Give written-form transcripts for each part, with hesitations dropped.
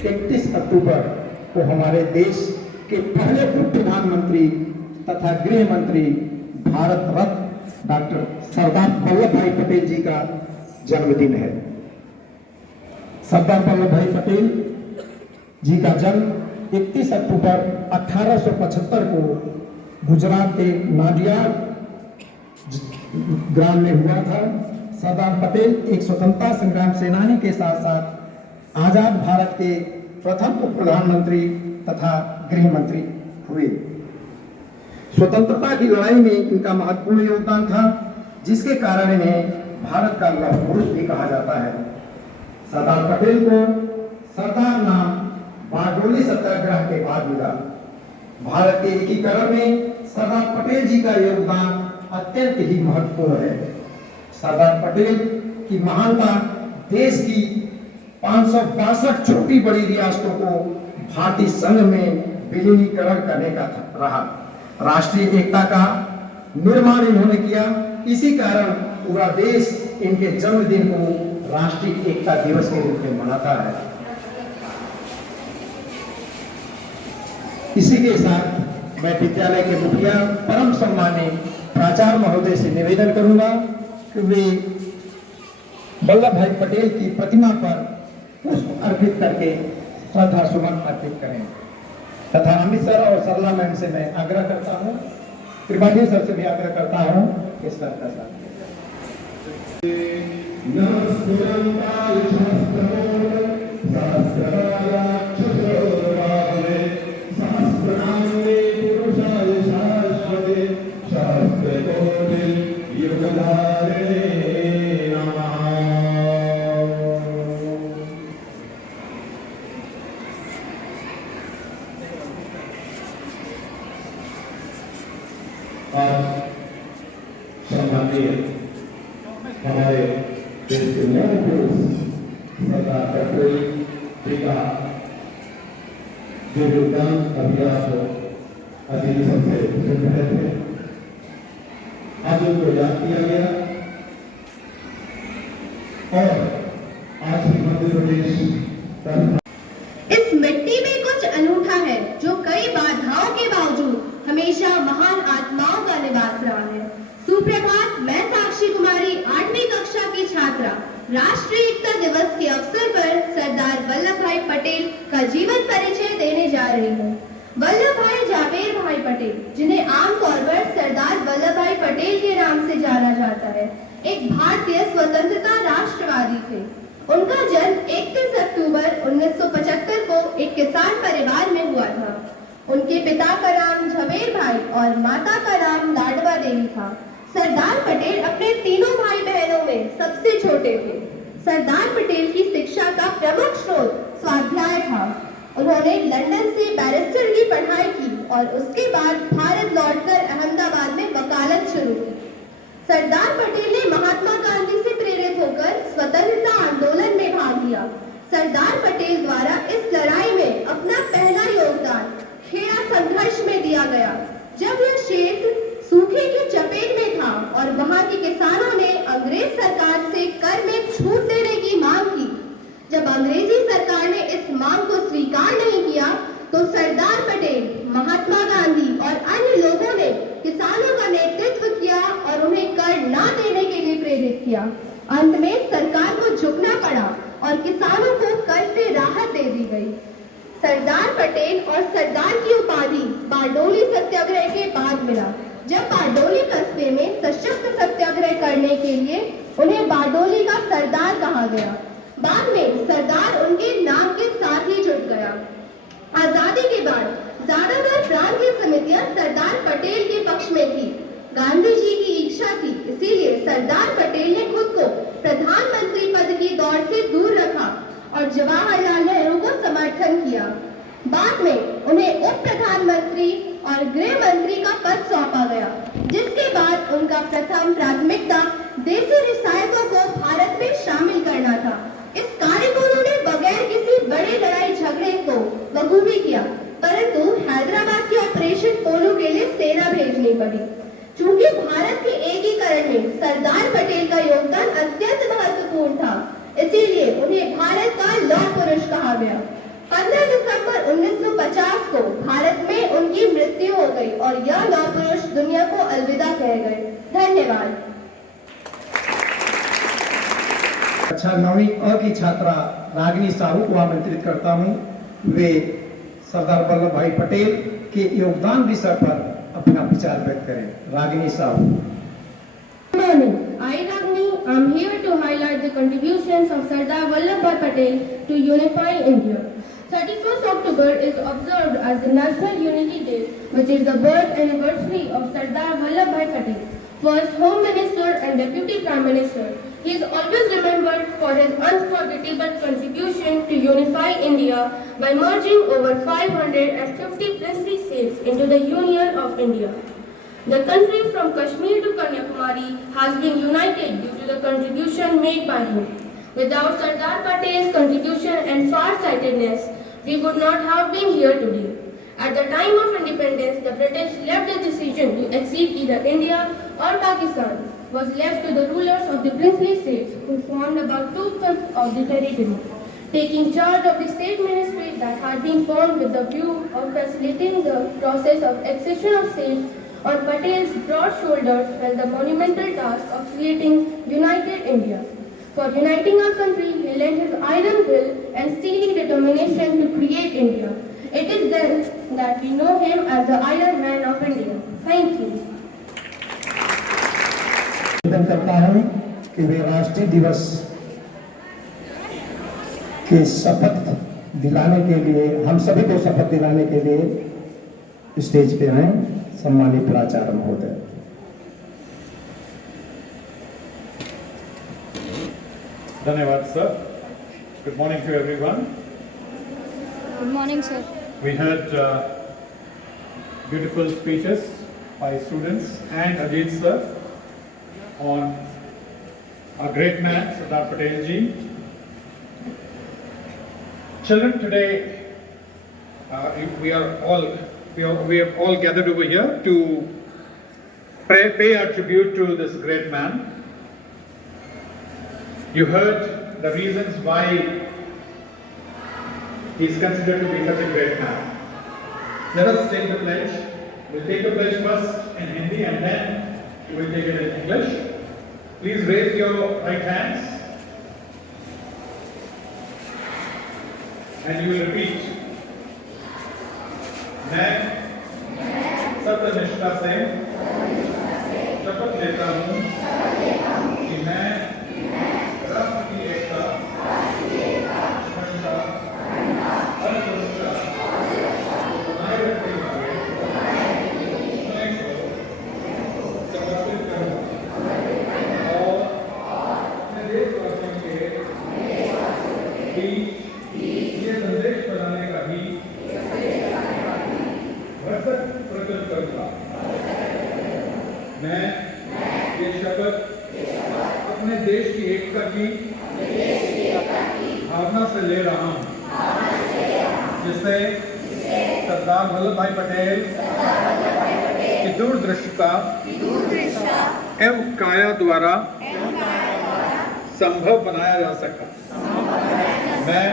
31 अक्टूबर को हमारे देश के पहले उप प्रधानमंत्री तथा गृह मंत्री भारत रत्न डॉक्टर सरदार वल्लभ भाई पटेल जी का जन्मदिन है। सरदार वल्लभ भाई पटेल जी का जन्म 31 अक्टूबर 1875 को गुजरात के नाडियाड ग्राम में हुआ था। सरदार पटेल एक स्वतंत्रता संग्राम सेनानी के साथ साथ आजाद भारत के प्रथम उप प्रधानमंत्री तथा गृह मंत्री हुए। स्वतंत्रता की लड़ाई में इनका महत्वपूर्ण योगदान था, जिसके कारण इन्हें भारत का लौह पुरुष भी कहा जाता है। सरदार पटेल को सरदार नाम बारडोली सत्याग्रह के बाद मिला। भारत के एकीकरण में सरदार पटेल जी का योगदान अत्यंत ही महत्वपूर्ण है। सरदार पटेल की महानता देश की 562 छोटी बड़ी रियासतों को भारतीय संघ में विलीनीकरण करने का रहा। राष्ट्रीय एकता का निर्माण इन्होंने किया। इसी कारण पूरा देश इनके जन्मदिन को राष्ट्रीय एकता दिवस के रूप में मनाता है। इसी के साथ मैं विद्यालय के मुखिया परम सम्मानीय प्राचार्य महोदय से निवेदन करूंगा कि वे वल्लभ भाई पटेल की प्रतिमा पर पुष्प अर्पित करके श्रद्धा सुमन अर्पित करें तथा अमित सर और सरला मैम से मैं आग्रह करता हूं, त्रिपाठी सर से भी आग्रह करता हूं कि श्रद्धा साथ हमारे देश के लौह पुरुष सरदार पटेल जी का जो योगदान अभी आप अधिवेशन से सुन रहे थे, आज उनको याद किया गया और आज भी मध्य प्रदेश इस मिट्टी में कुछ अनूठा है जो कई बाधाओं के बावजूद हमेशा महान आत्माओं का निवास रहा है। सुप्रभात, मैं साक्षी कुमारी 8वीं कक्षा की छात्रा राष्ट्रीय एकता दिवस के अवसर पर सरदार वल्लभ भाई पटेल का जीवन परिचय देने जा रही हूँ। वल्लभ भाई जावेर भाई पटेल, जिन्हें आमतौर पर सरदार वल्लभ भाई पटेल के नाम से जाना जाता है, एक भारतीय स्वतंत्रता राष्ट्रवादी थे। उनका जन्म 31 अक्टूबर 1975 को एक किसान परिवार में हुआ था। उनके पिता का नाम झवेर भाई और माता का नाम लाडवा देवी था। सरदार पटेल अपने तीनों भाई बहनों में सबसे छोटे थे। सरदार पटेल की शिक्षा का प्रमुख स्रोत स्वाध्याय था। उन्होंने लंदन से बैरिस्टर की पढ़ाई की और उसके बाद भारत लौटकर अहमदाबाद में वकालत शुरू की। सरदार पटेल ने महात्मा गांधी से प्रेरित होकर स्वतंत्रता आंदोलन में भाग लिया। सरदार पटेल द्वारा इस लड़ाई में अपना पहला योगदान खेड़ा संघर्ष में दिया गया, जब यह क्षेत्र सूखे की चपेट में था और वहां के किसानों ने अंग्रेज सरकार से कर में छूट देने की मांग की। जब अंग्रेजी सरकार ने इस मांग को स्वीकार नहीं किया तो सरदार पटेल, महात्मा गांधी और अन्य लोगों ने किसानों का नेतृत्व किया और उन्हें कर ना देने के लिए प्रेरित किया। अंत में सरकार को झुकना पड़ा और किसानों को कर से राहत दे दी गई। सरदार पटेल और सरदार की उपाधि बारडोली सत्याग्रह के बाद मिला, जब बारडोली कस्बे में सशक्त सत्याग्रह करने के लिए उन्हें बारडोली का सरदार कहा गया। बाद में सरदार उनके नाम के साथ ही जुड़ गया। आजादी के बाद ज्यादातर प्रांतीय समितियां सरदार पटेल के पक्ष में थी। गांधी जी की इच्छा थी, इसीलिए सरदार पटेल ने खुद को प्रधानमंत्री पद की दौड़ से दूर रखा और जवाहरलाल नेहरू को समर्थन किया। बाद में उन्हें उप प्रधानमंत्री और गृह मंत्री का पद सौंपा गया, जिसके बाद उनका प्रथम प्राथमिकता देसी रियासतों को भारत में शामिल करना था। इस कार्य को उन्होंने बगैर किसी बड़े लड़ाई झगड़े को बखूबी किया, परंतु हैदराबाद के ऑपरेशन पोलो के लिए सेना भेजनी पड़ी। चूंकि भारत के एकीकरण में सरदार पटेल का योगदान अत्यंत महत्वपूर्ण था, इसीलिए उन्हें भारत का लौह पुरुष कहा गया। 15 दिसंबर 1950 को भारत में उनकी मृत्यु हो गई और यह लौह पुरुष दुनिया को अलविदा कह गए। धन्यवाद। कक्षा 9वीं अ की छात्रा रागिनी साहू को आमंत्रित करता हूं। वे सरदार वल्लभ भाई पटेल के योगदान विषय पर अपना विचार व्यक्त करें। Ragini Sahu. Good morning. I, Ragini, am here to highlight the contributions of Sardar Vallabhbhai Patel to unify India. 31st October is observed as the National Unity Day, which is the birth anniversary of Sardar Vallabhbhai Patel, first Home Minister and Deputy Prime Minister. He is always remembered for his unforgettable contribution to unify India by merging over 550 princely states into the Union of India. The country from Kashmir to Kanyakumari has been united due to the contribution made by him. Without Sardar Patel's contribution and far-sightedness, we would not have been here today. At the time of independence, the British left the decision to accede either India or Pakistan was left to the rulers of the princely states, who formed about 2/5 of the territory. Taking charge of the state ministry that had been formed with the view of facilitating the process of accession of states, on Patel's broad shoulders fell the monumental task of creating united India. For uniting our country, he lent his iron will and steely determination to create India. It is then that we know him as the Iron Man of India. Thank you. निवेदन करता हूं कि वे राष्ट्रीय दिवस के शपथ दिलाने के लिए, हम सभी को शपथ दिलाने के लिए स्टेज पे आए। सम्मानित प्राचार्य महोदय। धन्यवाद sir. Good morning to everyone. Good morning, sir. We heard beautiful speeches by students and Ajit sir on a great man, Sardar Patel ji. Children, today we have all gathered over here to pay our tribute to this great man. You heard the reasons why he is considered to be such a great man. Let us take the pledge. We'll take the pledge first in Hindi and then we'll take it in English. Please raise your right hands and you will repeat. मैं सत्यनिष्ठा से शपथ लेता हूँ कि मैं राष्ट्र की एकता, अखंडता और सुरक्षा बनाए रखते हुए स्वयं को समर्पित करूँगा और अपने देशवासियों के बीच ये संदेश फैलाने का भी भरसक प्रकट करूँगा। मैं ये शपथ अपने देश की एकता की भावना से ले रहा हूँ, जिससे सरदार वल्लभ भाई पटेल की दूरदृष्टिता एवं काया द्वारा संभव बनाया जा सका। मैं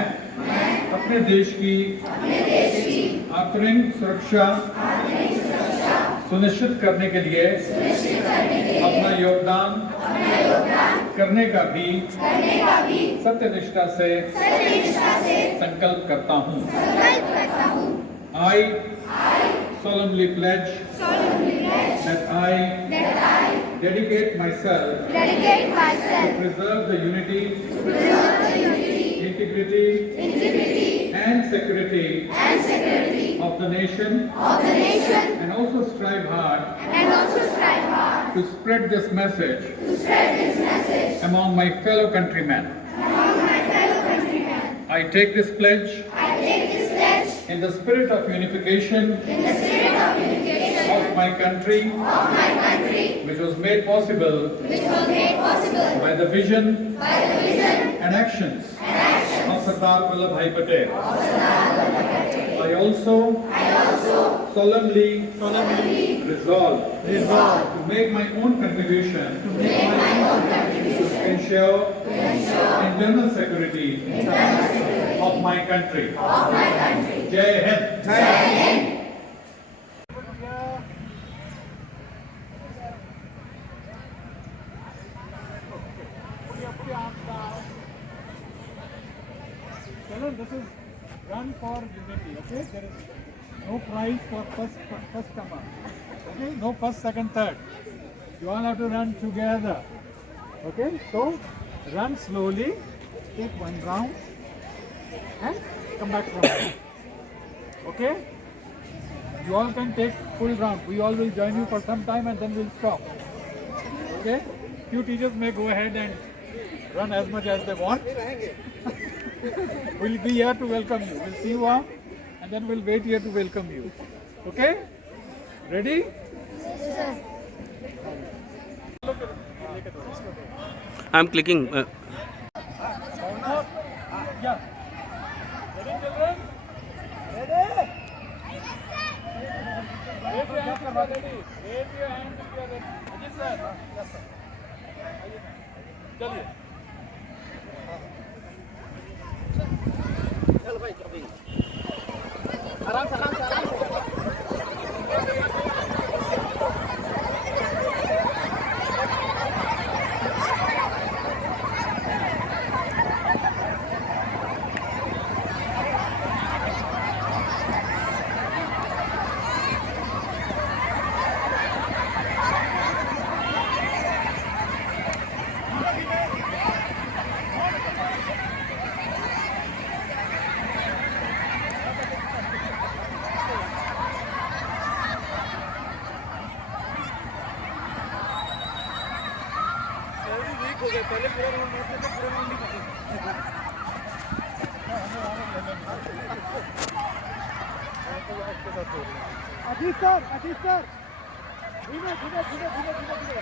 अपने देश की आंतरिक सुरक्षा सुनिश्चित करने के लिए अपना योगदान करने का भी सत्यनिष्ठा से संकल्प करता हूँ। I solemnly pledge that I dedicate myself to preserve the unity, integrity, and security of the nation, and also strive hard to spread this message among my fellow countrymen. I take this pledge in the spirit of unification of my country, which was made possible by the vision and actions of Sardar Vallabh Bhai Patel. I also solemnly resolve to make my own contribution to ensure internal security of my country. Jai Hind. Children, this is run for unity, okay? There is no prize for first comer, okay? No first, second, third. You all have to run together, okay? So, run slowly, take one round and come back from there, okay? You all can take full round. We all will join you for some time and then we'll stop, okay? Few teachers may go ahead and run as much as they want. We'll be here to welcome you. We'll see you off and then we'll wait here to welcome you. Okay? Ready? I'm clicking. Yeah. Ready, children? Ready? Raise your hands if you are ready. Raise your hands if you are ready. Ajit sir. Yes sir. चलिए. Ajit sir धीरे धीरे धीरे धीरे धीरे धीरे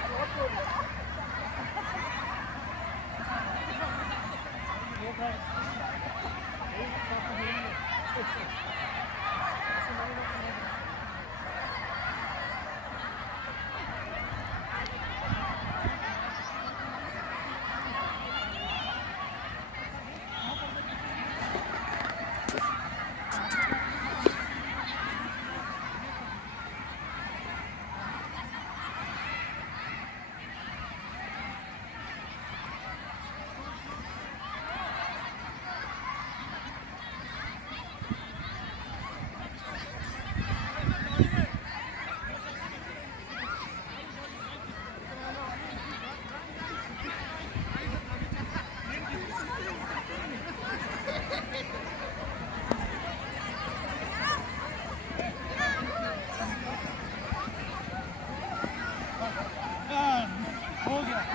हो गया